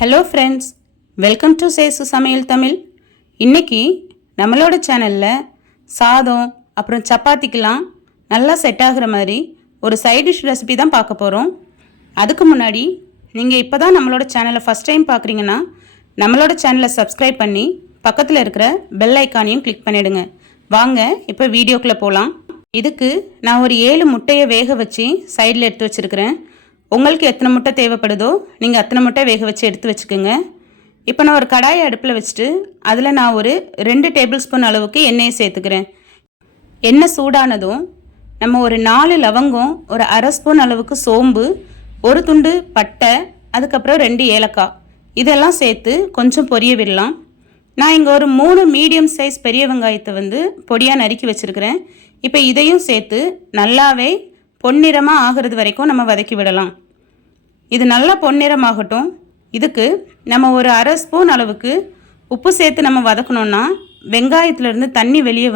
Hello friends, welcome to சேசு சமையல் தமிழ். இன்றைக்கி நம்மளோட சேனலில் சாதம் அப்புறம் சப்பாத்திக்கெலாம் நல்லா செட் ஆகிற மாதிரி ஒரு சைட் டிஷ் ரெசிபி தான் பார்க்க போகிறோம். அதுக்கு முன்னாடி நீங்கள் இப்போ தான் நம்மளோட சேனலை ஃபஸ்ட் டைம் பார்க்குறீங்கன்னா நம்மளோட சேனலை சப்ஸ்கிரைப் பண்ணி பக்கத்தில் இருக்கிற பெல் ஐக்கானையும் கிளிக் பண்ணிவிடுங்க. வாங்க இப்போ வீடியோக்குள்ளே போகலாம். இதுக்கு நான் ஒரு 7 முட்டையை வேக வச்சு சைடில் எடுத்து வச்சுருக்கிறேன். உங்களுக்கு எத்தனை முட்டை தேவைப்படுதோ நீங்கள் அத்தனை முட்டை வேக வச்சு எடுத்து வச்சுக்கோங்க. இப்போ நான் ஒரு கடாயை அடுப்பில் வச்சுட்டு அதில் நான் ஒரு 2 டேபிள் ஸ்பூன் அளவுக்கு எண்ணெயை சேர்த்துக்கிறேன். எண்ணெய் சூடானதும் நம்ம ஒரு 4 லவங்கம், ஒரு அரை ஸ்பூன் அளவுக்கு சோம்பு, ஒரு துண்டு பட்டை, அதுக்கப்புறம் 2 ஏலக்காய் இதெல்லாம் சேர்த்து கொஞ்சம் பொரிய விடலாம். நான் இங்கே ஒரு 3 மீடியம் சைஸ் பெரிய வெங்காயத்தை பொடியாக நறுக்கி வச்சுருக்கிறேன். இப்போ இதையும் சேர்த்து நல்லாவே பொன்னிறமாக ஆகிறது வரைக்கும் நம்ம வதக்கி விடலாம். இது நல்லா பொன்னிறமாகட்டும். இதுக்கு நம்ம ஒரு அரை ஸ்பூன் அளவுக்கு உப்பு சேர்த்து நம்ம வதக்கணுன்னா வெங்காயத்துலேருந்து தண்ணி வெளியே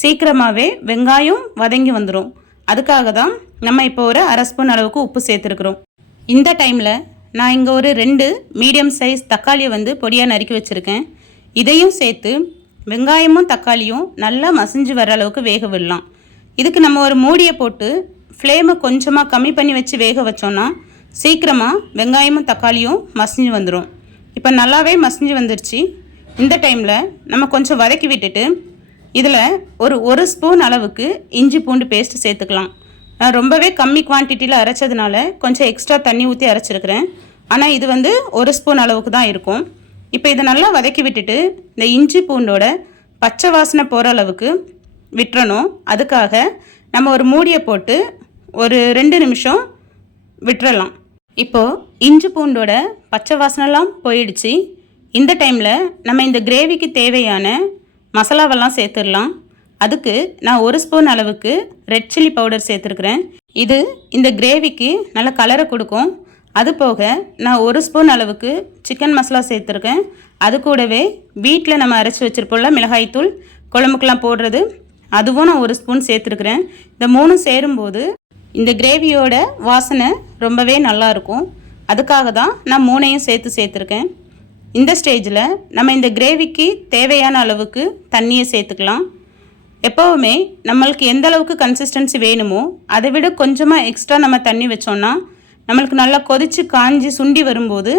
சீக்கிரமாகவே வெங்காயம் வதங்கி வந்துடும். அதுக்காக தான் நம்ம இப்போ ஒரு அரை ஸ்பூன் அளவுக்கு உப்பு சேர்த்துருக்குறோம். இந்த டைமில் நான் இங்கே ஒரு 2 மீடியம் சைஸ் தக்காளியை பொடியாக நறுக்கி வச்சுருக்கேன். இதையும் சேர்த்து வெங்காயமும் தக்காளியும் நல்லா மசிஞ்சு வர அளவுக்கு வேக விடலாம். இதுக்கு நம்ம ஒரு மூடியை போட்டு ஃப்ளேமை கொஞ்சமாக கம்மி பண்ணி வச்சு வேக வச்சோன்னா சீக்கிரமாக வெங்காயமும் தக்காளியும் மசிஞ்சு வந்துடும். இப்போ நல்லாவே மசிஞ்சு வந்துடுச்சு. இந்த டைமில் நம்ம கொஞ்சம் வதக்கி விட்டுட்டு இதில் ஒரு ஸ்பூன் அளவுக்கு இஞ்சி பூண்டு பேஸ்ட்டு சேர்த்துக்கலாம். நான் ரொம்பவே கம்மி குவான்டிட்டியில் அரைச்சதுனால கொஞ்சம் எக்ஸ்ட்ரா தண்ணி ஊற்றி அரைச்சிருக்கிறேன். ஆனால் இது 1 ஸ்பூன் அளவுக்கு தான் இருக்கும். இப்போ இதை நல்லா வதக்கி விட்டுட்டு இந்த இஞ்சி பூண்டோட பச்சை வாசனை போகிற அளவுக்கு விட்டுறணும். அதுக்காக நம்ம ஒரு மூடியை போட்டு ஒரு 2 நிமிஷம் விட்டுறலாம். இப்போது இஞ்சி பூண்டோட பச்சை வாசனைலாம் போயிடுச்சு. இந்த டைமில் நம்ம இந்த கிரேவிக்கு தேவையான மசாலாவெல்லாம் சேர்த்துடலாம். அதுக்கு நான் 1 ஸ்பூன் அளவுக்கு ரெட் சில்லி பவுடர் சேர்த்துருக்குறேன். இது இந்த கிரேவிக்கு நல்ல கலரை கொடுக்கும். அது போக நான் 1 ஸ்பூன் அளவுக்கு சிக்கன் மசாலா சேர்த்துருக்கேன். அது கூடவே வீட்டில் நம்ம அரைச்சி வச்சுருப்போம்ல மிளகாய்த்தூள், குழம்புக்கெலாம் போடுறது, அதுவும் நான் 1 ஸ்பூன் சேர்த்துருக்குறேன். இந்த 3 சேரும்போது இந்த கிரேவியோட வாசனை ரொம்பவே நல்லாயிருக்கும். அதுக்காக தான் நான் 3ஐயும் சேர்த்துருக்கேன். இந்த ஸ்டேஜில் நம்ம இந்த கிரேவிக்கு தேவையான அளவுக்கு தண்ணியை சேர்த்துக்கலாம். எப்போவுமே நம்மளுக்கு எந்த அளவுக்கு கன்சிஸ்டன்சி வேணுமோ அதை விட கொஞ்சமாக எக்ஸ்ட்ரா நம்ம தண்ணி வச்சோன்னா நம்மளுக்கு நல்லா கொதித்து காஞ்சி சுண்டி வரும்போது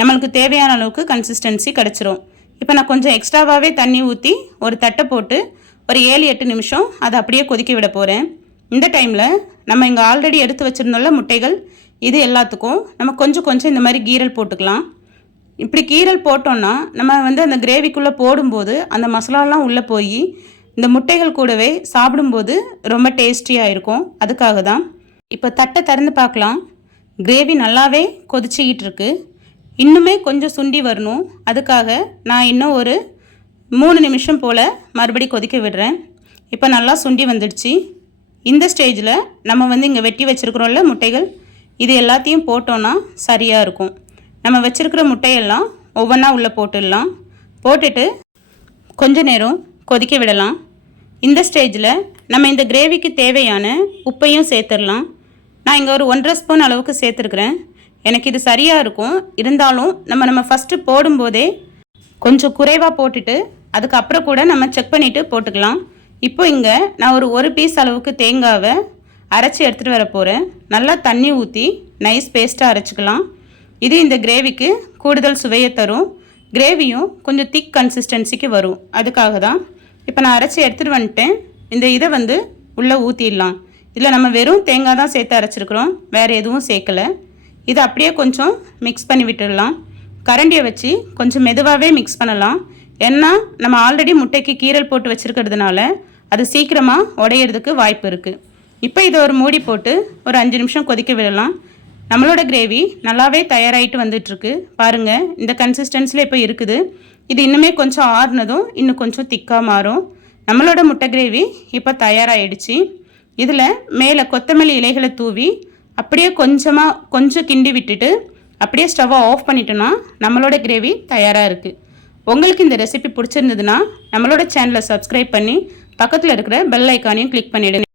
நம்மளுக்கு தேவையான அளவுக்கு கன்சிஸ்டன்சி கிடச்சிரும். இப்போ நான் கொஞ்சம் எக்ஸ்ட்ராவாகவே தண்ணி ஊற்றி ஒரு தட்டை போட்டு ஒரு 7-8 நிமிஷம் அதை அப்படியே கொதிக்க விட போகிறேன். இந்த டைமில் நம்ம இங்கே ஆல்ரெடி எடுத்து வச்சுருந்தோம்ல முட்டைகள், இது எல்லாத்துக்கும் நம்ம கொஞ்சம் இந்த மாதிரி கீரல் போட்டுக்கலாம். இப்படி கீரல் போட்டோன்னா நம்ம அந்த கிரேவிக்குள்ளே போடும்போது அந்த மசாலாலாம் உள்ளே போய் இந்த முட்டைகள் கூடவே சாப்பிடும்போது ரொம்ப டேஸ்டியாக இருக்கும். அதுக்காக தான். இப்போ தட்டை திறந்து பார்க்கலாம். கிரேவி நல்லாவே கொதிச்சிக்கிட்டு இருக்கு. இன்னுமே கொஞ்சம் சுண்டி வரணும். அதுக்காக நான் இன்னும் ஒரு 3 நிமிஷம் போல் மறுபடி கொதிக்க விடுறேன். இப்போ நல்லா சுண்டி வந்துடுச்சு. இந்த ஸ்டேஜில் நம்ம இங்கே வெட்டி வச்சுருக்குறோம்ல முட்டைகள், இது எல்லாத்தையும் போட்டோன்னா சரியாக இருக்கும். நம்ம வச்சுருக்கிற முட்டையெல்லாம் ஒவ்வொன்றா உள்ளே போட்டுடலாம். போட்டுட்டு கொஞ்ச நேரம் கொதிக்க விடலாம். இந்த ஸ்டேஜில் நம்ம இந்த கிரேவிக்கு தேவையான உப்பையும் சேர்த்துடலாம். நான் இங்கே ஒரு 1.5 ஸ்பூன் அளவுக்கு சேர்த்துருக்குறேன். எனக்கு இது சரியாக இருக்கும். இருந்தாலும் நம்ம ஃபஸ்ட்டு போடும்போதே கொஞ்சம் குறைவாக போட்டுட்டு அதுக்கப்புறம் கூட நம்ம செக் பண்ணிவிட்டு போட்டுக்கலாம். இப்போ இங்கே நான் ஒரு பீஸ் அளவுக்கு தேங்காவை அரைச்சி எடுத்துகிட்டு வர போகிறேன். நல்லா தண்ணி ஊற்றி நைஸ் பேஸ்ட்டாக அரைச்சிக்கலாம். இது இந்த கிரேவிக்கு கூடுதல் சுவையை தரும். கிரேவியும் கொஞ்சம் திக் கன்சிஸ்டன்சிக்கு வரும். அதுக்காக தான் இப்போ நான் அரைச்சி எடுத்துகிட்டு வந்துட்டேன். இந்த இதை உள்ளே ஊற்றிடலாம். இதில் நம்ம வெறும் தேங்காய் தான் சேர்த்து அரைச்சிருக்கிறோம், வேறு எதுவும் சேர்க்கலை. இதை அப்படியே கொஞ்சம் மிக்ஸ் பண்ணி விட்டுடலாம். கரண்டியை வச்சு கொஞ்சம் மெதுவாகவே மிக்ஸ் பண்ணலாம். ஏன்னா நம்ம ஆல்ரெடி முட்டைக்கு கீரல் போட்டு வச்சுருக்கிறதுனால அது சீக்கிரமாக உடையிறதுக்கு வாய்ப்பு இருக்குது. இப்போ இதை ஒரு மூடி போட்டு ஒரு 5 நிமிஷம் கொதிக்க விடலாம். நம்மளோட கிரேவி நல்லாவே தயாராகிட்டு வந்துட்டுருக்கு. பாருங்கள், இந்த கன்சிஸ்டன்சியில் இப்போ இருக்குது. இது இன்னுமே கொஞ்சம் ஆறுனதும் இன்னும் கொஞ்சம் திக்காக மாறும். நம்மளோட முட்டை கிரேவி இப்போ தயாராகிடுச்சு. இதில் மேலே கொத்தமல்லி இலைகளை தூவி அப்படியே கொஞ்சம் கிண்டி விட்டுட்டு அப்படியே ஸ்டவ்வை ஆஃப் பண்ணிட்டோன்னா நம்மளோட கிரேவி தயாராக இருக்குது. உங்களுக்கு இந்த ரெசிபி பிடிச்சிருந்ததுன்னா நம்மளோட சேனலை சப்ஸ்கிரைப் பண்ணி பக்கத்தில் இருக்கிற பெல் ஐக்கானையும் கிளிக் பண்ணிவிடுங்க.